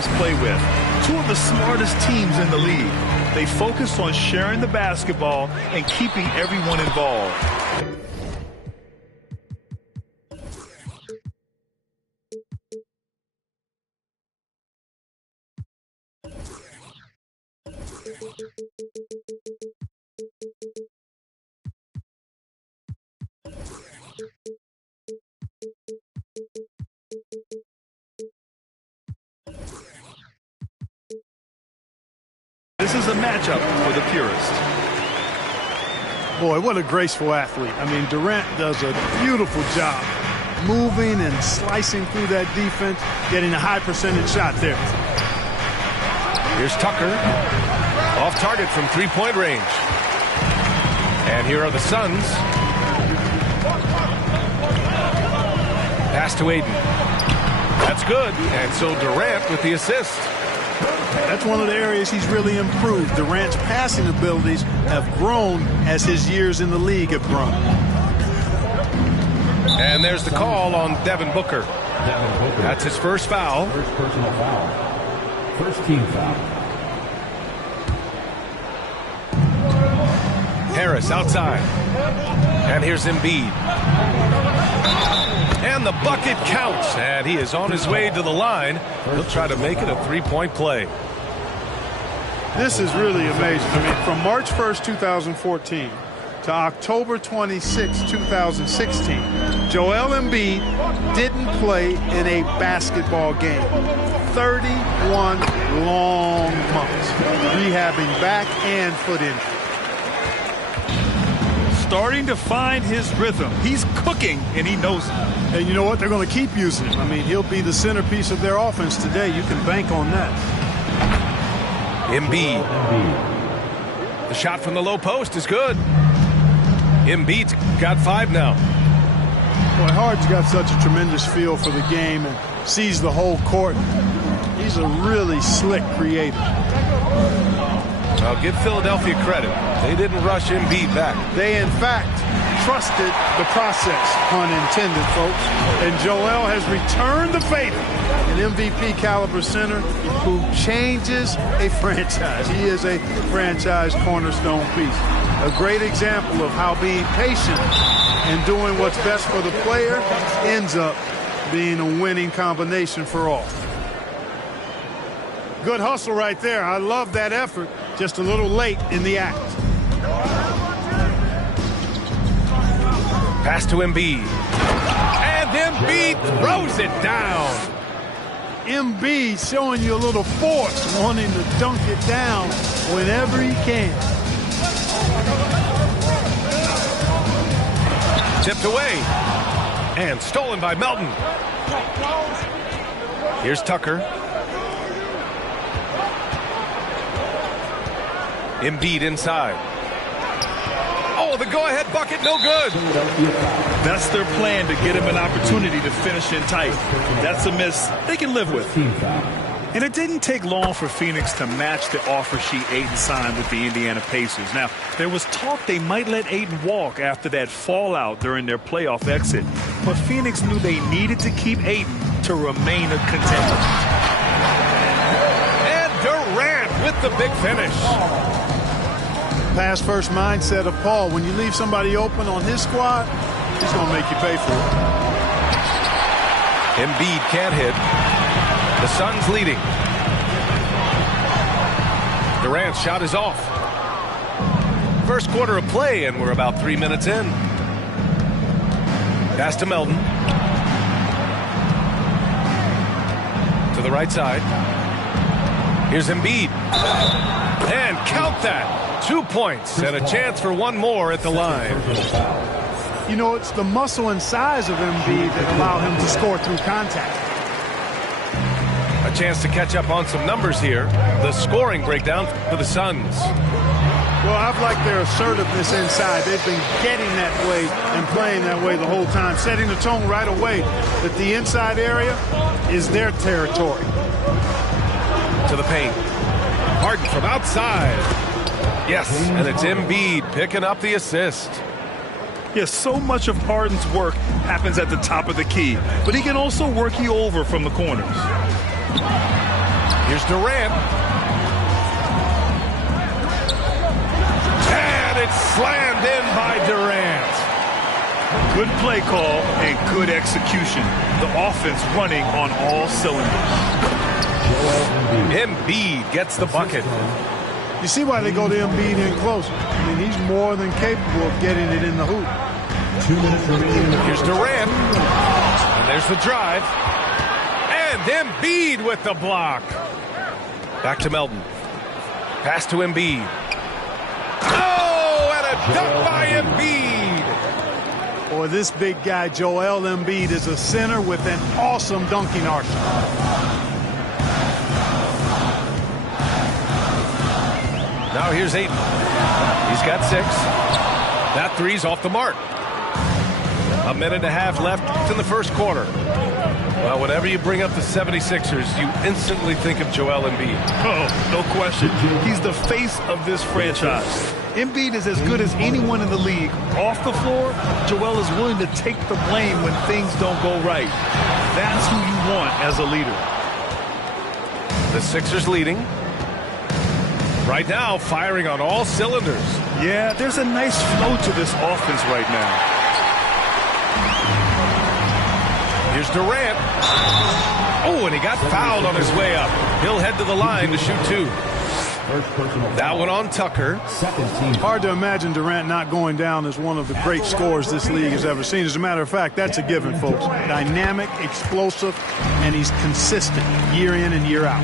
teams play with. Two of the smartest teams in the league. They focus on sharing the basketball and keeping everyone involved. This is a matchup for the purist. Boy, what a graceful athlete. I mean, Durant does a beautiful job moving and slicing through that defense, getting a high percentage shot there. Here's Tucker. Off target from three-point range. And here are the Suns. Pass to Ayton. That's good. And so Durant with the assist. That's one of the areas he's really improved. Durant's passing abilities have grown as his years in the league have grown. And there's the call on Devin Booker. That's his first foul. First personal foul. First team foul. Harris outside. And here's Embiid. And the bucket counts. And he is on his way to the line. He'll try to make it a three-point play. This is really amazing. I mean, from March 1st, 2014 to October 26, 2016, Joel Embiid didn't play in a basketball game. 31 long months, rehabbing back and foot injury. Starting to find his rhythm. He's cooking, and he knows it. And you know what? They're going to keep using him. I mean, he'll be the centerpiece of their offense today. You can bank on that. Embiid. The shot from the low post is good. Embiid's got 5 now. Boy, Harden's got such a tremendous feel for the game and sees the whole court. He's a really slick creator. I'll give Philadelphia credit. They didn't rush Embiid back. They, in fact, trusted the process, pun intended, folks. And Joel has returned the favor. An MVP caliber center who changes a franchise. He is a franchise cornerstone piece. A great example of how being patient and doing what's best for the player ends up being a winning combination for all. Good hustle right there. I love that effort. Just a little late in the act. Pass to Embiid. And Embiid throws it down. Embiid showing you a little force, wanting to dunk it down whenever he can. Tipped away. And stolen by Melton. Here's Tucker. Embiid inside. Oh, the go-ahead bucket, no good. That's their plan, to get him an opportunity to finish in tight. That's a miss they can live with. And it didn't take long for Phoenix to match the offer sheet Ayton signed with the Indiana Pacers. Now, there was talk they might let Ayton walk after that fallout during their playoff exit. But Phoenix knew they needed to keep Ayton to remain a contender. And Durant with the big finish. Pass first mindset of Paul. When you leave somebody open on his squad, he's going to make you pay for it. Embiid can't hit. The Suns leading. Durant's shot is off. First quarter of play, and we're about 3 minutes in. Pass to Melton. To the right side. Here's Embiid. And count that. 2 points and a chance for one more at the line. You know, it's the muscle and size of Embiid that allow him to score through contact. A chance to catch up on some numbers here. The scoring breakdown for the Suns. Well, I've liked their assertiveness inside. They've been getting that way and playing that way the whole time, setting the tone right away that the inside area is their territory. To the paint. Harden from outside. Yes, and it's Embiid picking up the assist. Yes, so much of Harden's work happens at the top of the key, but he can also work you over from the corners. Here's Durant. And it's slammed in by Durant. Good play call and good execution. The offense running on all cylinders. Embiid gets the bucket. You see why they go to Embiid in close. I mean, he's more than capable of getting it in the hoop. 2 minutes remaining. Here's Durant. And there's the drive. And Embiid with the block. Back to Melton. Pass to Embiid. Oh, and a dunk by Embiid. Boy, this big guy, Joel Embiid, is a center with an awesome dunking arsenal. Now here's Ayton. He's got 6. That three's off the mark. A minute and a half left in the first quarter. Well, whenever you bring up the 76ers, you instantly think of Joel Embiid. Oh, no question. He's the face of this franchise. Embiid is as good as anyone in the league. Off the floor, Joel is willing to take the blame when things don't go right. That's who you want as a leader. The Sixers leading. Right now, firing on all cylinders. Yeah, there's a nice flow to this offense right now. Here's Durant. Oh, and he got fouled on his way up. He'll head to the line to shoot 2. That one on Tucker. Hard to imagine Durant not going down as one of the great scorers this league has ever seen. As a matter of fact, that's a given, folks. Dynamic, explosive, and he's consistent year in and year out.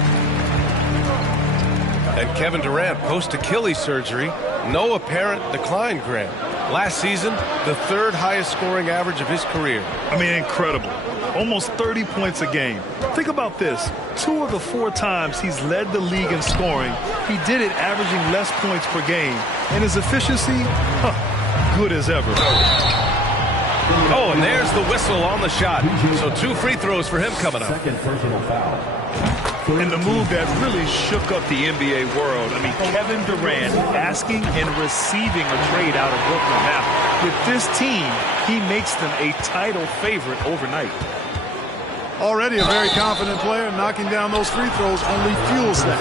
And Kevin Durant, post-Achilles surgery, no apparent decline, Grant. Last season, the 3rd highest scoring average of his career. I mean, incredible. Almost 30 points a game. Think about this. 2 of the 4 times he's led the league in scoring, he did it averaging less points per game. And his efficiency, good as ever. Oh, and there's the whistle on the shot. So 2 free throws for him coming up. Second personal foul. And the move that really shook up the NBA world. I mean, Kevin Durant asking and receiving a trade out of Brooklyn. Now, with this team, he makes them a title favorite overnight. Already a very confident player. Knocking down those free throws only fuels that.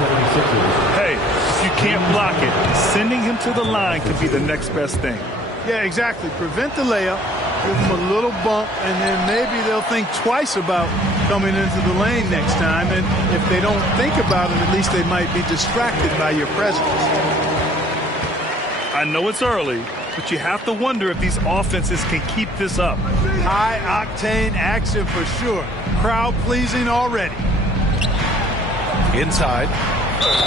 Hey, if you can't block it, sending him to the line could be the next best thing. Yeah, exactly. Prevent the layup, give them a little bump, and then maybe they'll think twice about coming into the lane next time. And if they don't think about it, at least they might be distracted by your presence. I know it's early, but you have to wonder if these offenses can keep this up. High-octane action for sure. Crowd-pleasing already. Inside.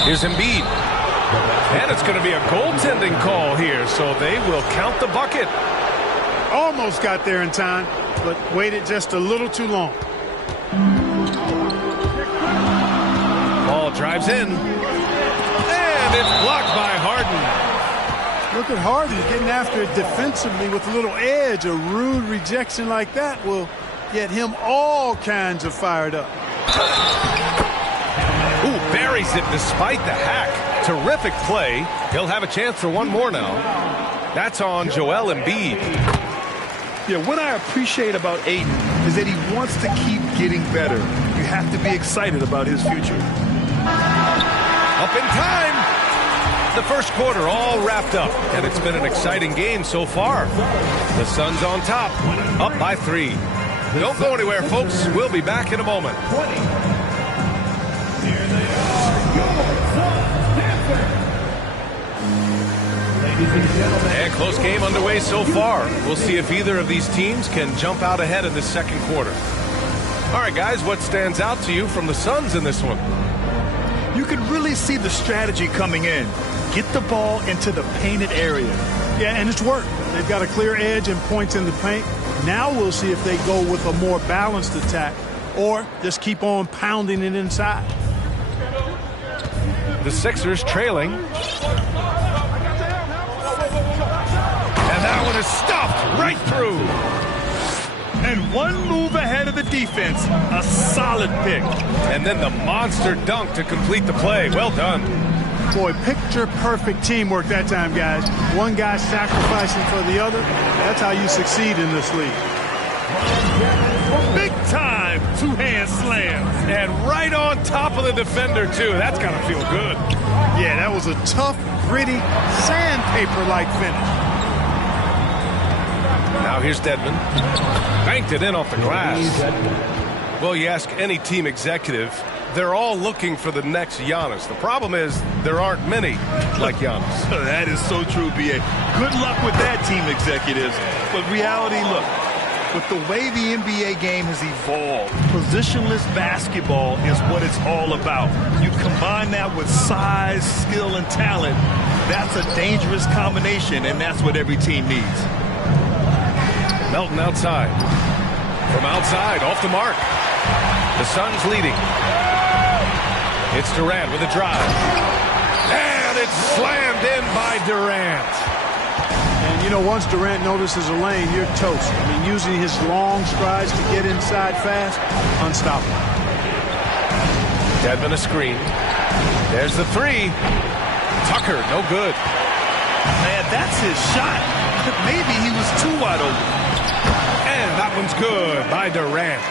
Here's Embiid. And it's going to be a goaltending call here, so they will count the bucket. Almost got there in time, but waited just a little too long. Ball drives in. And it's blocked by Harden. Look at Harden getting after it defensively with a little edge. A rude rejection like that will get him all kinds of fired up. Ooh, buries it despite the hack. Terrific play. He'll have a chance for one more now. That's on Joel Embiid. Yeah, what I appreciate about Ayton is that he wants to keep getting better. You have to be excited about his future. Up in time. The first quarter all wrapped up, and it's been an exciting game so far. The Suns on top, up by 3. Don't go anywhere, folks. We'll be back in a moment. And close game underway so far. We'll see if either of these teams can jump out ahead in this second quarter. All right, guys, what stands out to you from the Suns in this one? You can really see the strategy coming in. Get the ball into the painted area. Yeah, and it's worked. They've got a clear edge and points in the paint. Now we'll see if they go with a more balanced attack or just keep on pounding it inside. The Sixers trailing. And that one is stuffed right through. And one move ahead of the defense. A solid pick. And then the monster dunk to complete the play. Well done. Boy, picture-perfect teamwork that time, guys. One guy sacrificing for the other. That's how you succeed in this league. Big time two-hand slam. And right on top of the defender, too. That's got to feel good. Yeah, that was a tough, gritty, sandpaper-like finish. Now here's Dedmon. Banked it in off the glass. Well, you ask any team executive, they're all looking for the next Giannis. The problem is there aren't many like Giannis. That is so true, B.A. Good luck with that, team executives. But reality, look, with the way the NBA game has evolved, positionless basketball is what it's all about. You combine that with size, skill, and talent, that's a dangerous combination, and that's what every team needs. Melton outside. From outside, off the mark. The Suns leading. It's Durant with a drive. And it's slammed in by Durant. And, you know, once Durant notices a lane, you're toast. I mean, using his long strides to get inside fast, unstoppable. Dedmon a screen. There's the three. Tucker, no good. Man, that's his shot. Maybe he was too wide open. And that one's good by Durant.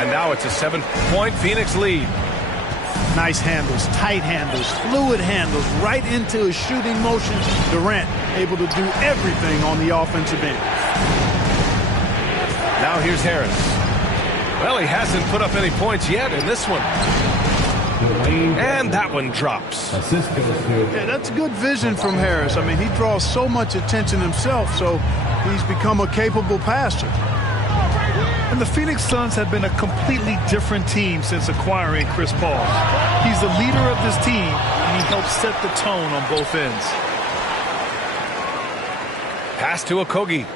And now it's a 7-point Phoenix lead. Nice handles, tight handles, fluid handles, right into his shooting motion. Durant able to do everything on the offensive end. Now here's Harris. Well, he hasn't put up any points yet in this one. And that one drops. Yeah, that's good vision from Harris. I mean, he draws so much attention himself, so he's become a capable passer. And the Phoenix Suns have been a completely different team since acquiring Chris Paul. He's the leader of this team, and he helps set the tone on both ends. Pass to Okogie.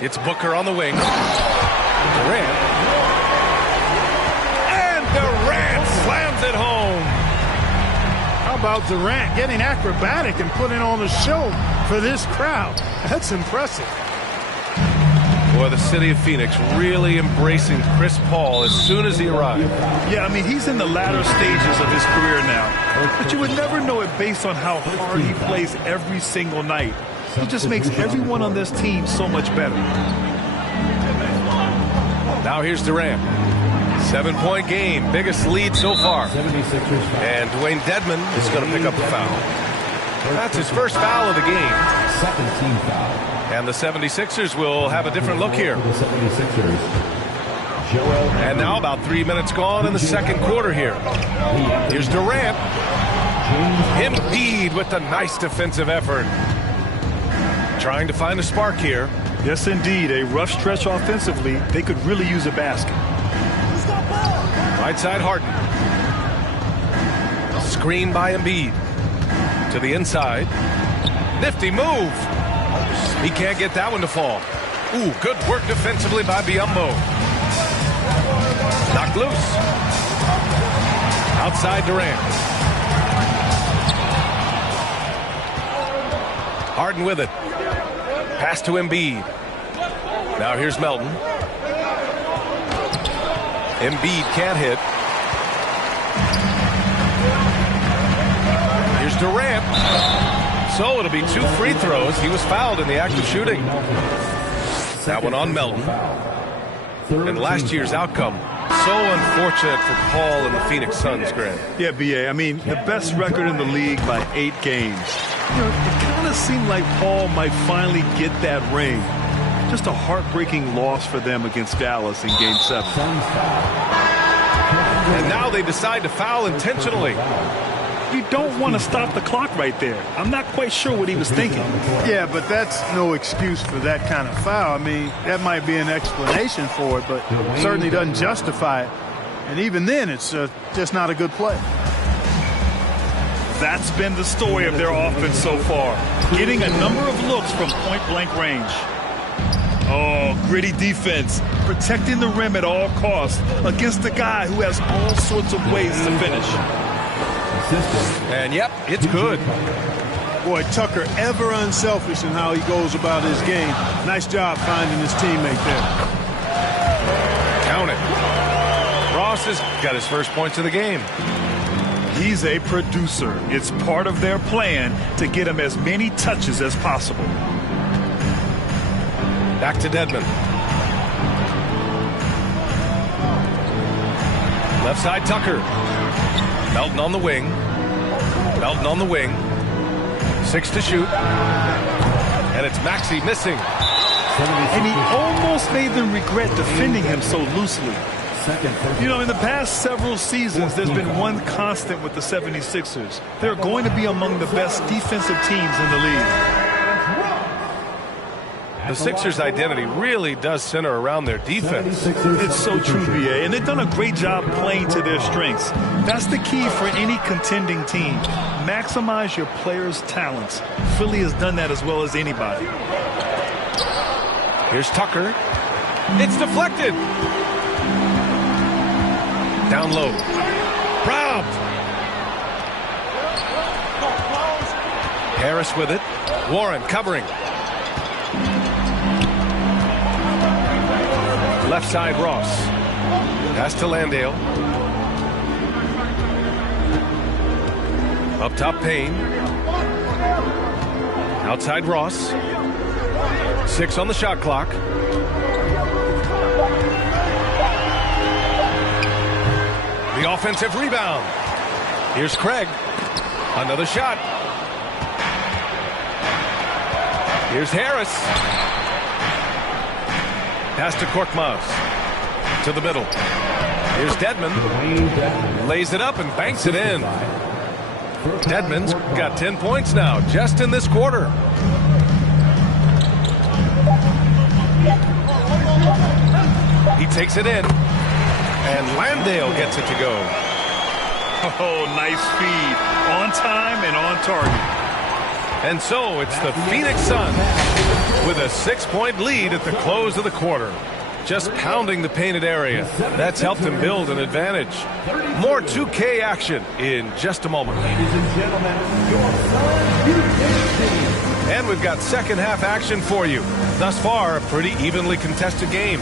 It's Booker on the wing. Durant. And Durant slams it home. How about Durant getting acrobatic and putting on a show for this crowd? That's impressive. Boy, the city of Phoenix really embracing Chris Paul as soon as he arrived. Yeah, I mean, he's in the latter stages of his career now. But you would never know it based on how hard he plays every single night. He just makes everyone on this team so much better. Now here's Durant. 7-point game, biggest lead so far. And Dwayne Dedmon is going to pick up a foul. That's his first foul of the game. Second team foul. And the 76ers will have a different look here. And now about 3 minutes gone in the second quarter here. Here's Durant. Embiid with a nice defensive effort. Trying to find a spark here. Yes, indeed. A rough stretch offensively. They could really use a basket. Right side Harden. Screen by Embiid. To the inside. Nifty move. He can't get that one to fall. Ooh, good work defensively by Biyombo. Knocked loose. Outside Durant. Harden with it. Pass to Embiid. Now here's Melton. Embiid can't hit. Here's Durant. So it'll be 2 free throws. He was fouled in the act of shooting. That one on Melton. And last year's outcome, so unfortunate for Paul and the Phoenix Suns, Grant. Yeah, B.A., I mean, the best record in the league by 8 games. You know, it kind of seemed like Paul might finally get that ring. Just a heartbreaking loss for them against Dallas in Game 7. And now they decide to foul intentionally. You don't want to stop the clock right there. I'm not quite sure what he was thinking. Yeah, but that's no excuse for that kind of foul. I mean, that might be an explanation for it, but certainly doesn't justify it. And even then, it's just not a good play. That's been the story of their offense so far. Getting a number of looks from point-blank range. Oh, gritty defense. Protecting the rim at all costs against a guy who has all sorts of ways to finish. And, yep, it's good. Boy, Tucker ever unselfish in how he goes about his game. Nice job finding his teammate there. Count it. Ross has got his first points of the game. He's a producer. It's part of their plan to get him as many touches as possible. Back to Dedmon. Left side, Tucker. Melton on the wing. Melton on the wing. 6 to shoot. And it's Maxey missing. And he almost made them regret defending him so loosely. You know, in the past several seasons, there's been one constant with the 76ers. They're going to be among the best defensive teams in the league. The Sixers' identity really does center around their defense. It's so true, B.A., and they've done a great job playing to their strengths. That's the key for any contending team. Maximize your players' talents. Philly has done that as well as anybody. Here's Tucker. It's deflected. Down low. Brown. Harris with it. Warren covering. Left side, Ross. Pass to Landale. Up top, Payne. Outside, Ross. 6 on the shot clock. The offensive rebound. Here's Craig. Another shot. Here's Harris. Pass to Korkmaz. To the middle. Here's Dedmon. Lays it up and banks it in. Dedmon's got 10 points now, just in this quarter. He takes it in. And Landale gets it to go. Oh, nice feed. On time and on target. And so it's the Phoenix Suns with a 6-point lead at the close of the quarter. Just pounding the painted area. That's helped him build an advantage. More 2K action in just a moment. And we've got second half action for you. Thus far, a pretty evenly contested game.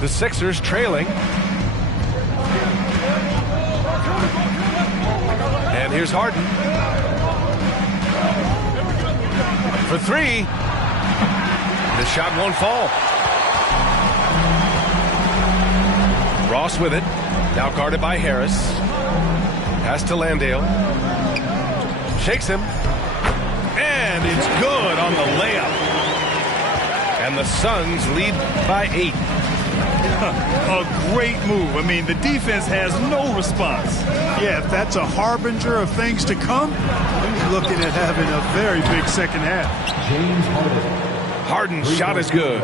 The Sixers trailing. And here's Harden. For 3. The shot won't fall. Ross with it. Now guarded by Harris. Pass to Landale. Shakes him. And it's good on the layup. And the Suns lead by 8. A great move. I mean, the defense has no response. Yeah, if that's a harbinger of things to come, he's looking at having a very big second half. Harden's shot is good.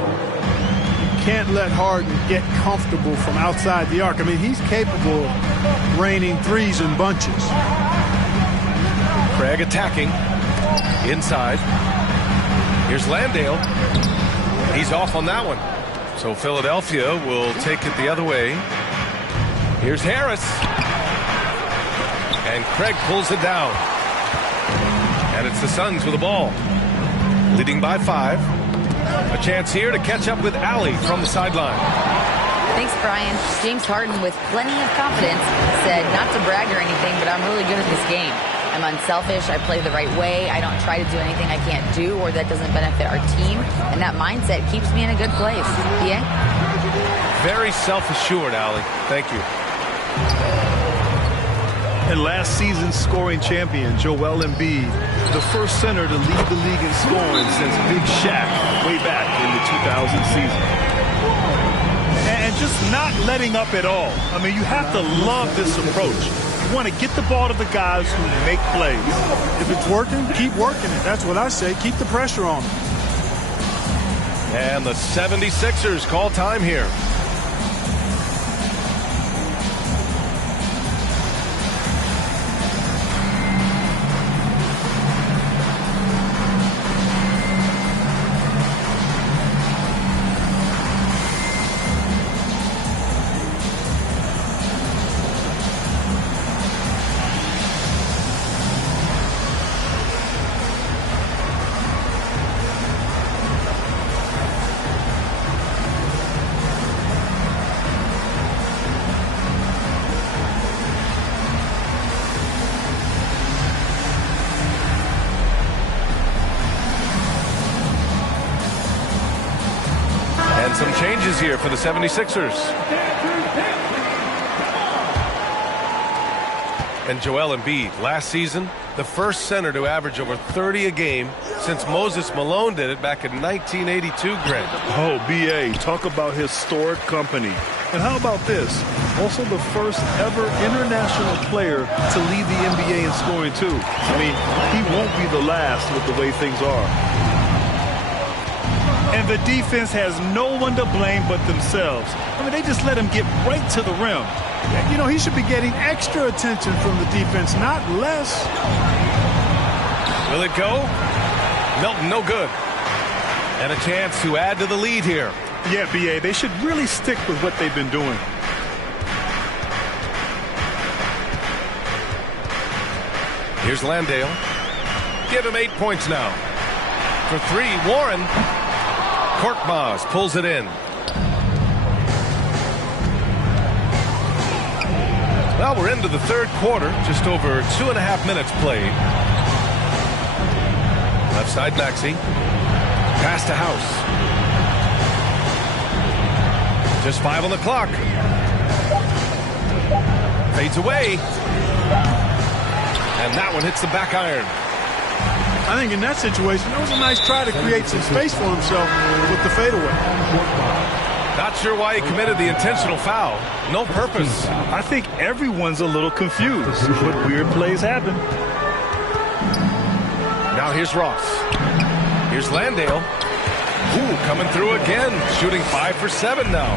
Can't let Harden get comfortable from outside the arc. I mean, he's capable of raining threes in bunches. Craig attacking. Inside. Here's Landale. He's off on that one. So Philadelphia will take it the other way. Here's Harris. And Craig pulls it down. And it's the Suns with the ball. Leading by 5. A chance here to catch up with Allie from the sideline. Thanks, Brian. James Harden, with plenty of confidence, said not to brag or anything, but I'm really good at this game. I'm unselfish. I play the right way. I don't try to do anything I can't do or that doesn't benefit our team. And that mindset keeps me in a good place. Yeah? Very self-assured, Allie. Thank you. And last season's scoring champion, Joel Embiid, the first center to lead the league in scoring since Big Shaq way back in the 2000 season. And just not letting up at all. I mean, you have to love this approach. You want to get the ball to the guys who make plays. If it's working, keep working it. That's what I say. Keep the pressure on them. And the 76ers call time here. some changes here for the 76ers. And Joel Embiid, last season, the first center to average over 30 a game since Moses Malone did it back in 1982, Greg. Oh, B.A., talk about historic company. And how about this? Also the first ever international player to lead the NBA in scoring, too. I mean, he won't be the last with the way things are. And the defense has no one to blame but themselves. I mean, they just let him get right to the rim. You know, he should be getting extra attention from the defense, not less. Will it go? Milton, no good. And a chance to add to the lead here. Yeah, B.A., they should really stick with what they've been doing. Here's Landale. Give him 8 points now. For 3, Warren. Korkmaz pulls it in. Well, we're into the third quarter. Just over 2.5 minutes played. Left side, Maxey. Pass to House. Just 5 on the clock. Fades away. And that one hits the back iron. I think in that situation, it was a nice try to create some space for himself with the fadeaway. Not sure why he committed the intentional foul. No purpose. I think everyone's a little confused, but weird plays happen. Now here's Ross. Here's Landale. Ooh, coming through again. Shooting 5 for 7 now.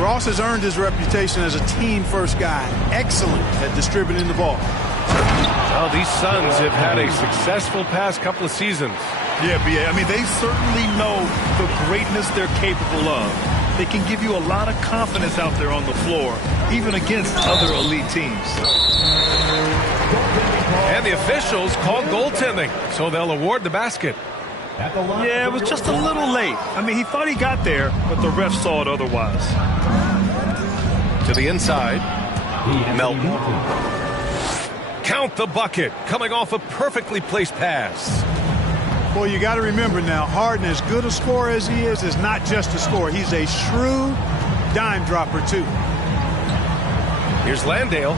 Ross has earned his reputation as a team-first guy. Excellent at distributing the ball. Well, these Suns have had a successful past couple of seasons. Yeah, B.A., I mean, they certainly know the greatness they're capable of. They can give you a lot of confidence out there on the floor, even against other elite teams. And the officials called goaltending, so they'll award the basket. Yeah, it was just a little late. I mean, he thought he got there, but the ref saw it otherwise. To the inside, Melton. Count the bucket, coming off a perfectly placed pass. Well, you got to remember now, Harden, as good a scorer as he is not just a scorer. He's a shrewd dime dropper, too. Here's Landale.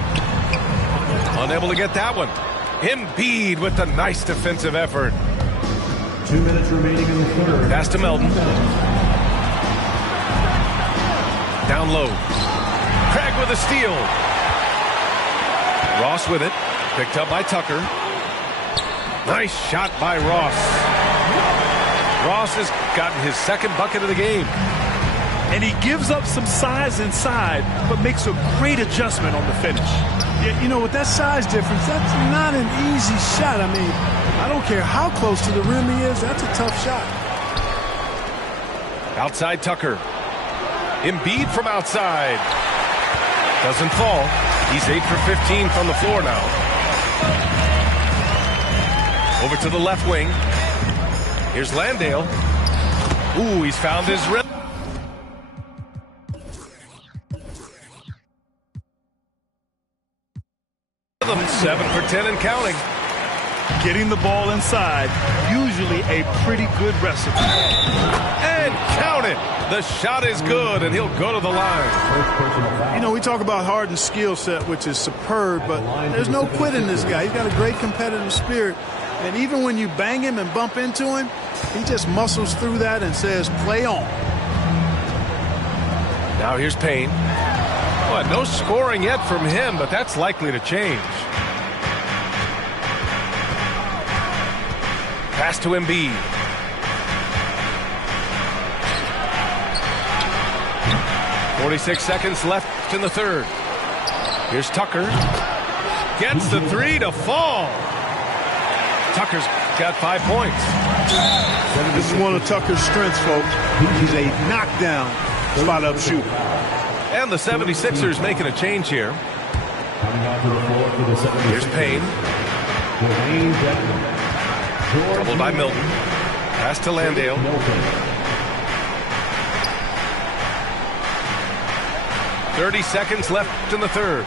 Unable to get that one. Embiid with a nice defensive effort. 2 minutes remaining in the third. Pass to Melton. Down low. Craig with a steal. Ross with it. Picked up by Tucker. Nice shot by Ross. Ross has gotten his second bucket of the game. And he gives up some size inside, but makes a great adjustment on the finish. Yeah, you know, with that size difference, that's not an easy shot. I mean, I don't care how close to the rim he is, that's a tough shot. Outside Tucker. Embiid from outside. Doesn't fall. He's 8 for 15 from the floor now. Over to the left wing. Here's Landale. Ooh, he's found his rhythm. 7 for 10 and counting. Getting the ball inside, usually a pretty good recipe. And count it. The shot is good, and he'll go to the line. You know, we talk about Harden's skill set, which is superb, but there's no quitting this guy. He's got a great competitive spirit. And even when you bang him and bump into him, he just muscles through that and says, play on. Now here's Payne. Well, no scoring yet from him, but that's likely to change. Pass to Embiid. .46 seconds left in the third. Here's Tucker. Gets the three to fall. Tucker's got 5 points. This is one of Tucker's strengths, folks. He's a knockdown spot-up shooter. And the 76ers making a change here. Here's Payne. Troubled by Milton. Pass to Landale. .30 seconds left in the third.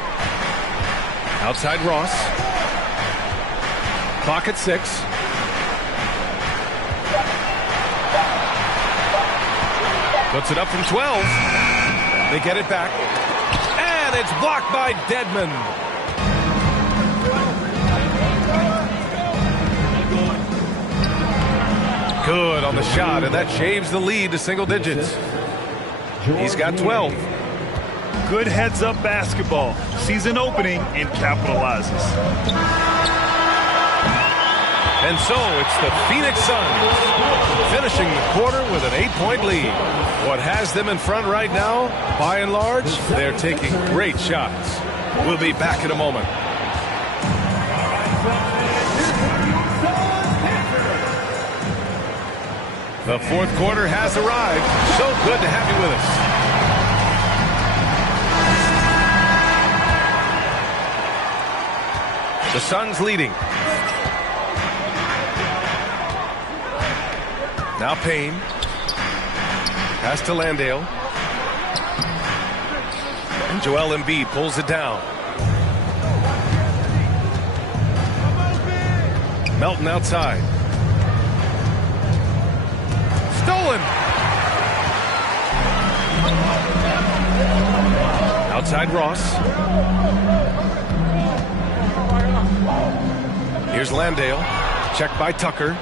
Outside Ross. Clock at 6. Puts it up from 12. They get it back. And it's blocked by Dedmon. Good on the shot, and that shaves the lead to single digits. He's got 12. Good heads-up basketball. Sees an opening and capitalizes. And so it's the Phoenix Suns finishing the quarter with an 8-point lead. What has them in front right now, by and large, they're taking great shots. We'll be back in a moment. The fourth quarter has arrived. So good to have you with us. The Suns leading. Now Payne. Pass to Landale. And Joel Embiid pulls it down. Melton outside. Stolen. Outside Ross. Here's Landale. Checked by Tucker.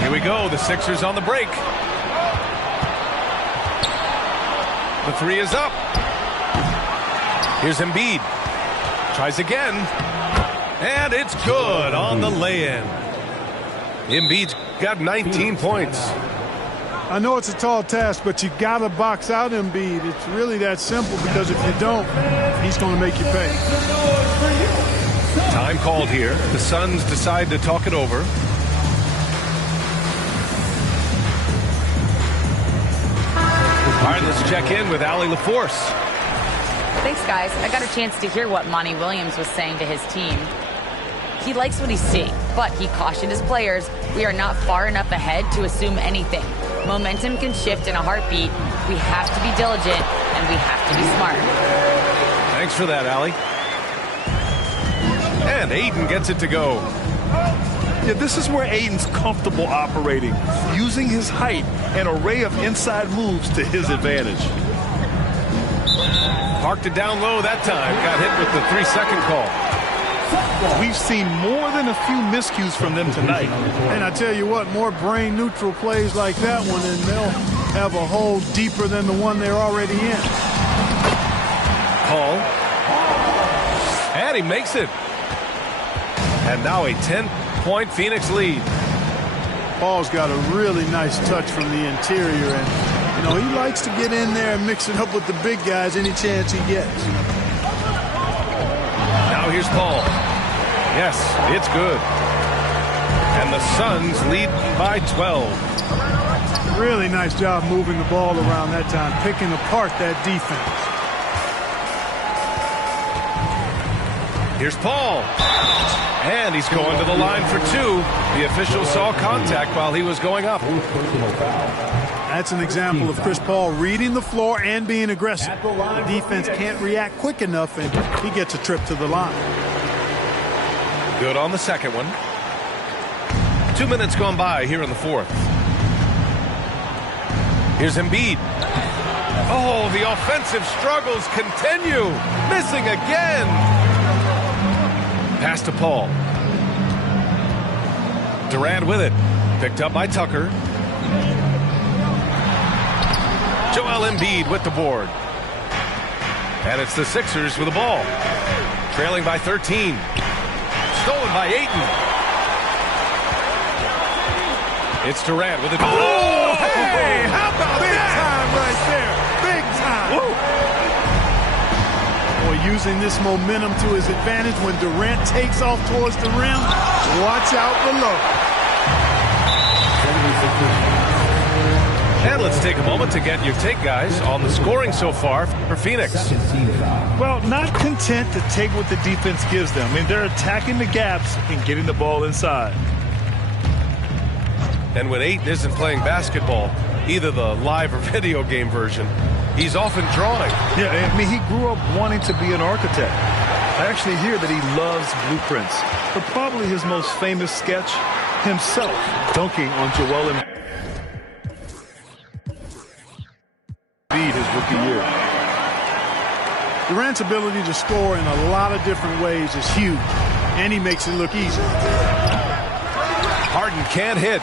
Here we go. The Sixers on the break. The three is up. Here's Embiid. Tries again. And it's good on the lay-in. Embiid's got 19 points. I know it's a tall task, but you got to box out Embiid. It's really that simple, because if you don't, he's going to make you pay. Time called here. The Suns decide to talk it over. All right, let's check in with Allie LaForce. Thanks, guys. I got a chance to hear what Monty Williams was saying to his team. He likes what he's seeing, but he cautioned his players, we are not far enough ahead to assume anything. Momentum can shift in a heartbeat. We have to be diligent, and we have to be smart. Thanks for that, Allie. And Ayton gets it to go. Yeah, this is where Ayton's comfortable operating, using his height and array of inside moves to his advantage. Parked it down low that time. Got hit with the 3-second call. We've seen more than a few miscues from them tonight. And I tell you what, more brain-neutral plays like that one, and they'll have a hole deeper than the one they're already in. Paul. And he makes it. And now a 10-point Phoenix lead. Paul's got a really nice touch from the interior, and you know, he likes to get in there and mix it up with the big guys any chance he gets. Now here's Paul. Yes, it's good. And the Suns lead by 12. Really nice job moving the ball around that time, picking apart that defense. Here's Paul. And he's going to the line for two. The official saw contact while he was going up. That's an example of Chris Paul reading the floor and being aggressive. The defense can't react quick enough, and he gets a trip to the line. Good on the second one. 2 minutes gone by here in the fourth. Here's Embiid. Oh, the offensive struggles continue. Missing again. Pass to Paul. Durant with it. Picked up by Tucker. Joel Embiid with the board. And it's the Sixers with the ball. Trailing by 13. Stolen by Ayton. It's Durant with it. Oh, hey, how about Big that? time right there. Big time. Woo. Boy, using this momentum to his advantage when Durant takes off towards the rim. Watch out below. And let's take a moment to get your take, guys, on the scoring so far for Phoenix. Well, not content to take what the defense gives them. I mean, they're attacking the gaps and getting the ball inside. And when Ayton isn't playing basketball, either the live or video game version, he's often drawing. Yeah, I mean, he grew up wanting to be an architect. I actually hear that he loves blueprints. But probably his most famous sketch, himself dunking on Joel Embiid. Durant's ability to score in a lot of different ways is huge, and he makes it look easy. Harden can't hit.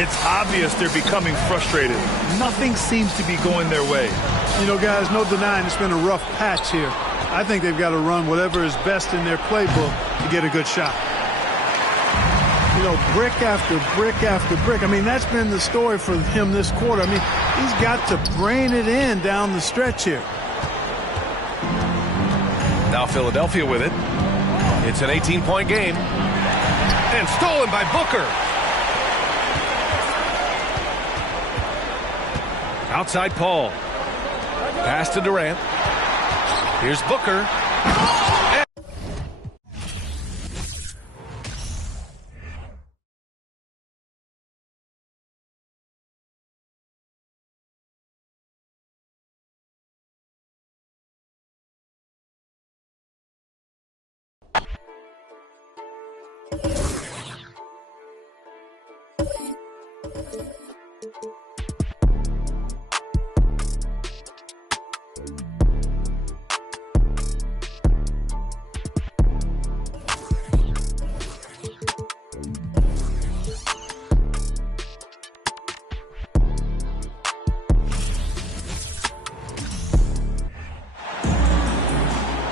It's obvious they're becoming frustrated. Nothing seems to be going their way. You know, guys, no denying it's been a rough patch here. I think they've got to run whatever is best in their playbook to get a good shot. You know, brick after brick after brick. I mean, that's been the story for him this quarter. I mean, he's got to brain it in down the stretch here. Now Philadelphia with it. It's an 18-point game. And stolen by Booker. Outside Paul. Pass to Durant. Here's Booker.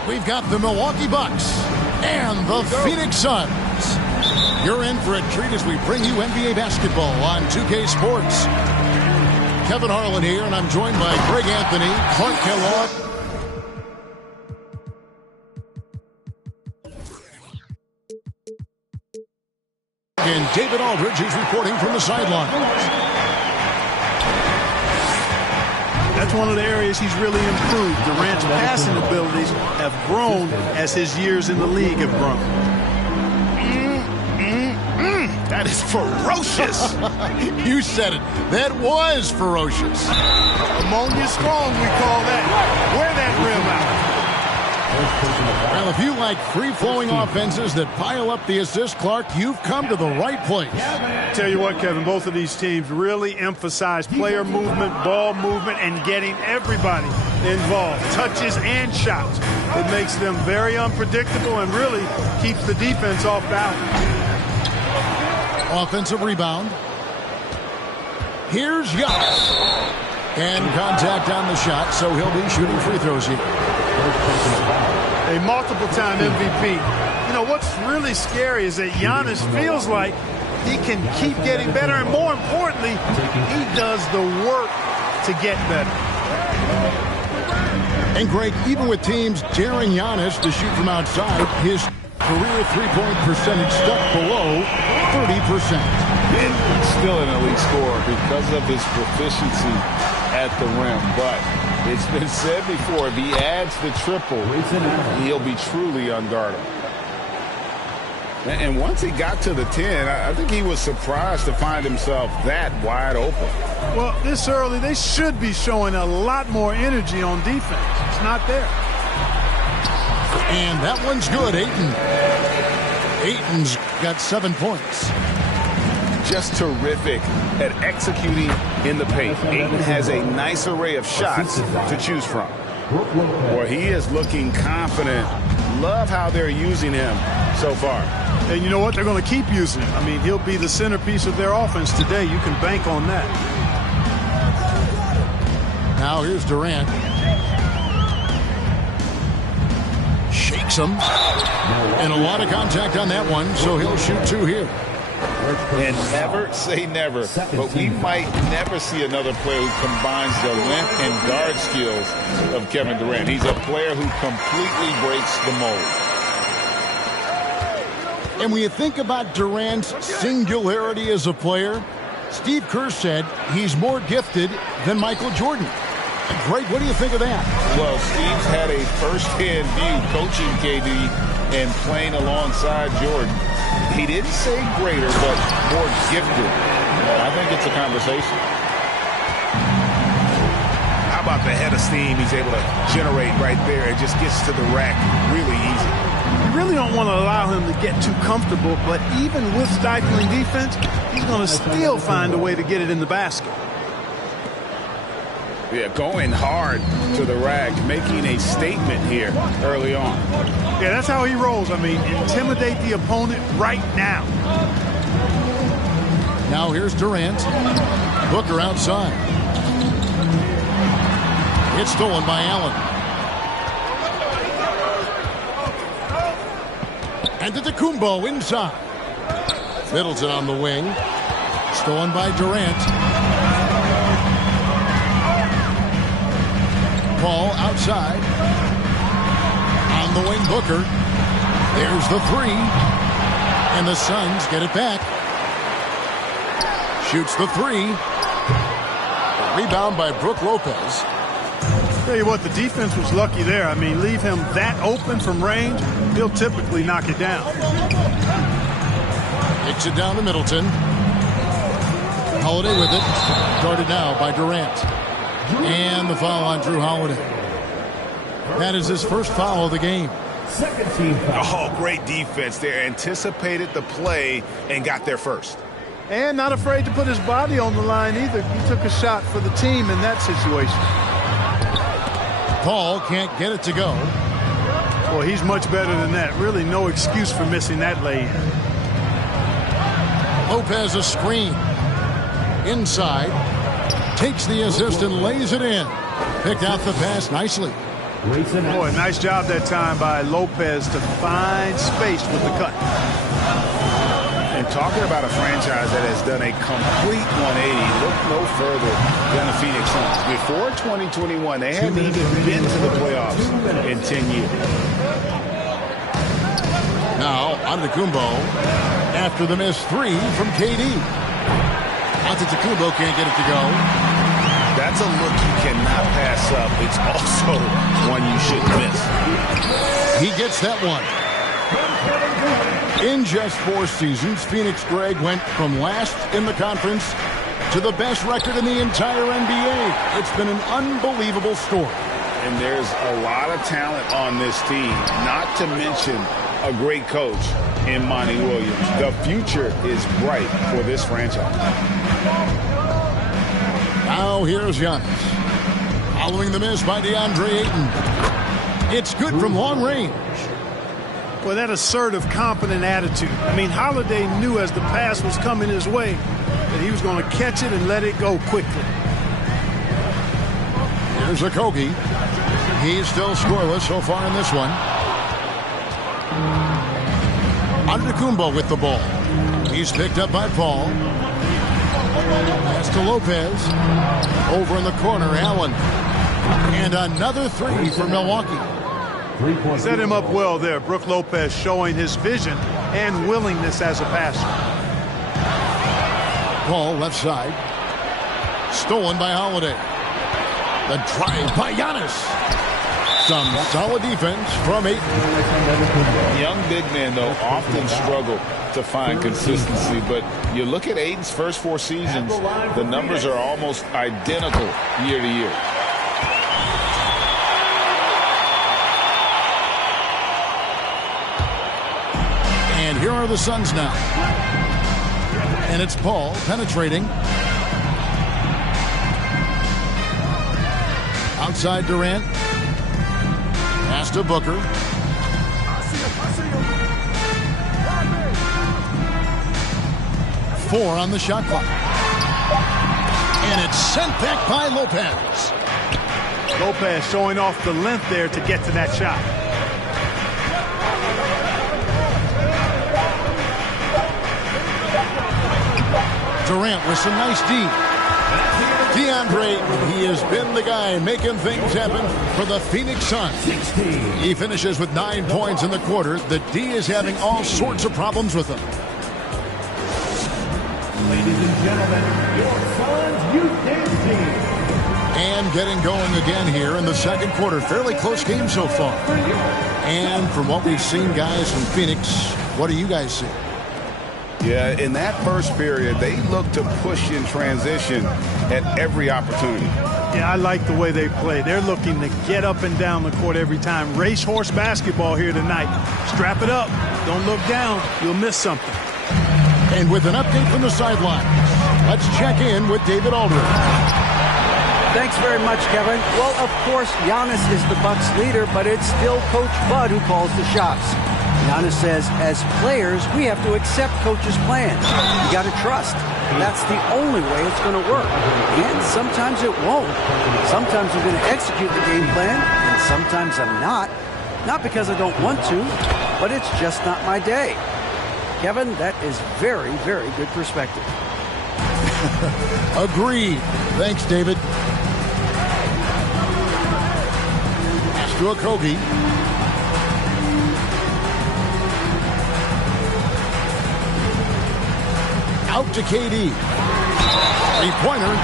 We've got the Milwaukee Bucks and the Phoenix Suns. You're in for a treat as we bring you NBA basketball on 2K Sports. Kevin Harlan here, and I'm joined by Greg Anthony, Clark Kellogg, and David Aldridge is reporting from the sideline. That's one of the areas he's really improved. Durant's passing abilities have grown as his years in the league have grown. That is ferocious. You said it. That was ferocious. Ammonia strong, we call that. Wear that rim out. Well, if you like free-flowing offenses that pile up the assist, Clark, you've come to the right place. Tell you what, Kevin, both of these teams really emphasize player movement, ball movement, and getting everybody involved, touches and shots. It makes them very unpredictable and really keeps the defense off balance. Offensive rebound. Here's Giannis. And contact on the shot, so he'll be shooting free throws here. A multiple-time MVP. You know, what's really scary is that Giannis feels like he can keep getting better, and more importantly, he does the work to get better. And, Greg, even with teams daring Giannis to shoot from outside, his career three-point percentage stuck below 30%. And still an elite scorer because of his proficiency at the rim. But it's been said before, if he adds the triple, he'll be truly unguardable. And once he got to the 10, I think he was surprised to find himself that wide open. Well, this early, they should be showing a lot more energy on defense. It's not there. And that one's good, Ayton. Ayton's got 7 points. Just terrific at executing in the paint. Ayton has a nice array of shots to choose from. Well, he is looking confident. Love how they're using him so far. And you know what? They're going to keep using him. I mean, he'll be the centerpiece of their offense today. You can bank on that. Now here's Durant. Shakes him. And a lot of contact on that one, so he'll shoot 2 here. And never say never, but we might never see another player who combines the length and guard skills of Kevin Durant. He's a player who completely breaks the mold. And when you think about Durant's singularity as a player, Steve Kerr said he's more gifted than Michael Jordan. Greg, what do you think of that? Well, Steve's had a first-hand view coaching KD and playing alongside Jordan. He didn't say greater, but more gifted. I think it's a conversation. How about the head of steam he's able to generate right there? It just gets to the rack really easy. You really don't want to allow him to get too comfortable, but even with stifling defense, he's going to still find a way to get it in the basket. Yeah, going hard to the rack, making a statement here early on. Yeah, that's how he rolls. I mean, intimidate the opponent right now. Now here's Durant. Booker outside. It's stolen by Allen. And Antetokounmpo inside. Middleton on the wing. Stolen by Durant. Paul outside. On the wing, Booker. There's the three. And the Suns get it back. Shoots the three. A rebound by Brook Lopez. Tell you what, the defense was lucky there. I mean, leave him that open from range, he'll typically knock it down. Kicks it down to Middleton. Holiday with it. Guarded now by Durant. And the foul on Drew Holiday. That is his first foul of the game. Second team foul. Oh, great defense there. Anticipated the play and got there first. And not afraid to put his body on the line either. He took a shot for the team in that situation. Paul can't get it to go. Well, he's much better than that. Really no excuse for missing that lay-in. Lopez a screen. Inside. Takes the assist and lays it in. Picked out the pass nicely. Boy, nice job that time by Lopez to find space with the cut. And talking about a franchise that has done a complete 180, look no further than the Phoenix Suns. Before 2021, they hadn't even been to the playoffs in 10 years. Now, Antetokounmpo after the missed three from KD. Antetokounmpo can't get it to go. That's a look you cannot pass up. It's also one you shouldn't miss. He gets that one. In just 4 seasons, Phoenix, Greg, went from last in the conference to the best record in the entire NBA. It's been an unbelievable story. And there's a lot of talent on this team, not to mention a great coach in Monty Williams. The future is bright for this franchise. Now here's Giannis. Following the miss by DeAndre Ayton. It's good from long range. Well, that assertive, confident attitude. I mean, Holiday knew as the pass was coming his way that he was going to catch it and let it go quickly. Here's Okogie. He's still scoreless so far in this one. Antetokounmpo with the ball. He's picked up by Paul. Pass to Lopez. Over in the corner, Allen. And another three for Milwaukee. Set him up well there. Brook Lopez showing his vision and willingness as a passer. Paul left side. Stolen by Holiday. The drive by Giannis. Some solid defense from Ayton. Young big men, though, often struggle to find consistency. But you look at Ayton's first 4 seasons, the numbers are almost identical year to year. And here are the Suns now. And it's Paul penetrating. Outside Durant. Pass to Booker. Four on the shot clock. And it's sent back by Lopez. Lopez showing off the length there to get to that shot. Durant with some nice D. DeAndre, he has been the guy making things happen for the Phoenix Suns. He finishes with 9 points in the quarter. The D is having all sorts of problems with him. Ladies and gentlemen, your Suns youth dance team. And getting going again here in the second quarter. Fairly close game so far. And from what we've seen, guys, from Phoenix, what do you guys see? Yeah, in that first period, they looked to push in transition at every opportunity. Yeah, I like the way they play. They're looking to get up and down the court every time. Racehorse basketball here tonight. Strap it up. Don't look down. You'll miss something. And with an update from the sidelines, let's check in with David Aldridge. Thanks very much, Kevin. Well, of course, Giannis is the Bucks leader, but it's still Coach Bud who calls the shots. Giannis says, as players, we have to accept Coach's plans. You got to trust. That's the only way it's going to work. And sometimes it won't. Sometimes I'm going to execute the game plan, and sometimes I'm not. Not because I don't want to, but it's just not my day. Kevin, that is very, very good perspective. Agreed. Thanks, David. To Okogie. Out to KD. Three-pointer.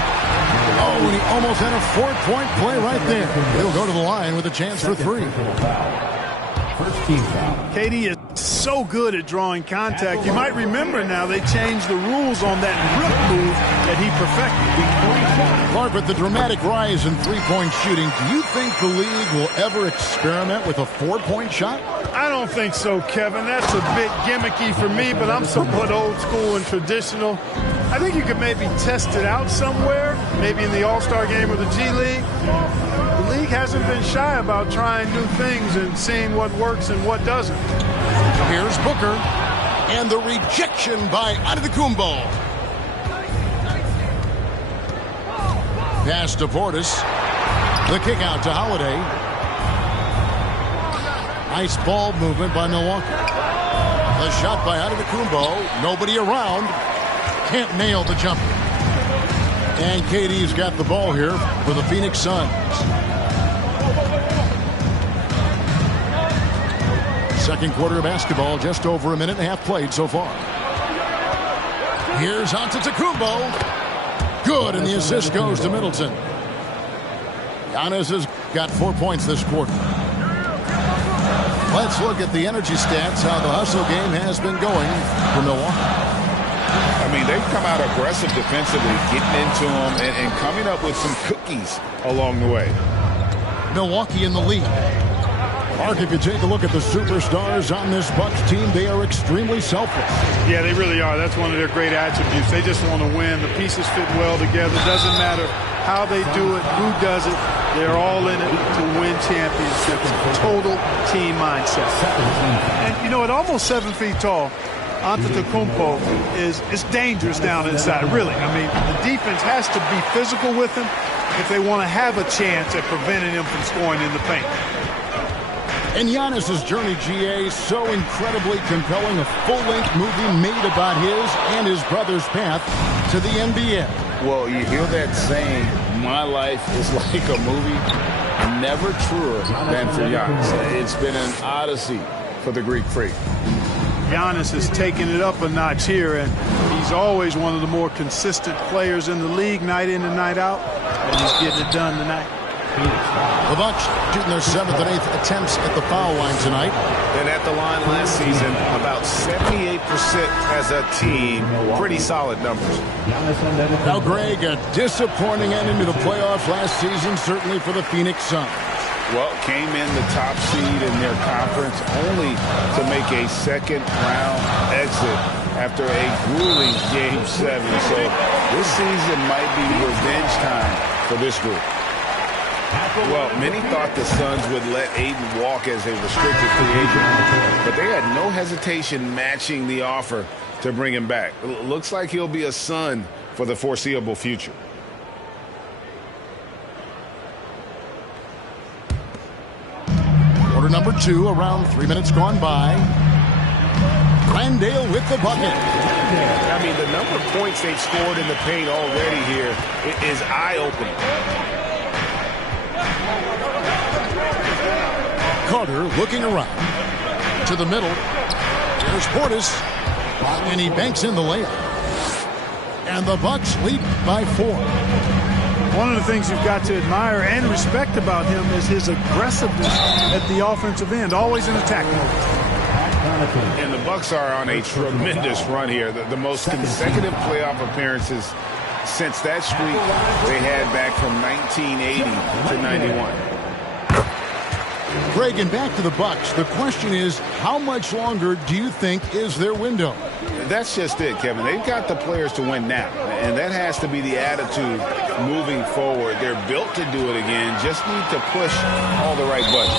Oh, and he almost had a four-point play right there. He'll go to the line with a chance for three. First team foul. KD is so good at drawing contact. You might remember now they changed the rules on that rip move that he perfected. Clark, with the dramatic rise in three-point shooting, do you think the league will ever experiment with a four-point shot? I don't think so, Kevin. That's a bit gimmicky for me, but I'm somewhat old school and traditional. I think you could maybe test it out somewhere, maybe in the All-Star game or the G League. The league hasn't been shy about trying new things and seeing what works and what doesn't. Here's Booker, and the rejection by Antetokounmpo. Pass to Portis. The kick out to Holiday. Nice ball movement by Milwaukee. The shot by Antetokounmpo. Nobody around. Can't nail the jumper. And KD's got the ball here for the Phoenix Suns. Second quarter of basketball, just over a minute and a half played so far. Here's Antetokounmpo. Good, and the assist goes to Middleton. Giannis has got 4 points this quarter. Let's look at the energy stats, how the hustle game has been going for Milwaukee. I mean, they've come out aggressive defensively, getting into them and coming up with some cookies along the way. Milwaukee in the lead. Mark, if you take a look at the superstars on this Bucks team, they are extremely selfless. Yeah, they really are. That's one of their great attributes. They just want to win. The pieces fit well together. Doesn't matter how they do it, who does it. They're all in it to win championships. Total team mindset. And, you know, at almost 7 feet tall, Antetokounmpo is dangerous down inside, really. I mean, the defense has to be physical with him if they want to have a chance at preventing him from scoring in the paint. And Giannis' journey, GA, so incredibly compelling. A full-length movie made about his and his brother's path to the NBA. Well, you hear that saying, my life is like a movie. Never truer than for Giannis. It's been an odyssey for the Greek freak. Giannis has taken it up a notch here, and he's always one of the more consistent players in the league, night in and night out, and he's getting it done tonight. The Bucks shooting their 7th and 8th attempts at the foul line tonight. And at the line last season, about 78% as a team. Pretty solid numbers. Now, Greg, a disappointing ending to the playoffs last season, certainly for the Phoenix Suns. Well, came in the top seed in their conference only to make a second-round exit after a grueling Game 7. So this season might be revenge time for this group. Well, many thought the Suns would let Ayton walk as a restricted free agent, but they had no hesitation matching the offer to bring him back. Looks like he'll be a Sun for the foreseeable future. Quarter number 2, around 3 minutes gone by. Randale with the bucket. I mean, the number of points they've scored in the paint already here is eye-opening. Carter looking around to the middle. There's Portis, and he banks in the layup. And the Bucks lead by 4. One of the things you've got to admire and respect about him is his aggressiveness at the offensive end, always in attack mode. And the Bucks are on a tremendous run here. The most consecutive playoff appearances since that streak they had back from 1980 to 91. Greg, and back to the Bucks. The question is, how much longer do you think is their window? That's just it, Kevin. They've got the players to win now, and that has to be the attitude moving forward. They're built to do it again. Just need to push all the right buttons.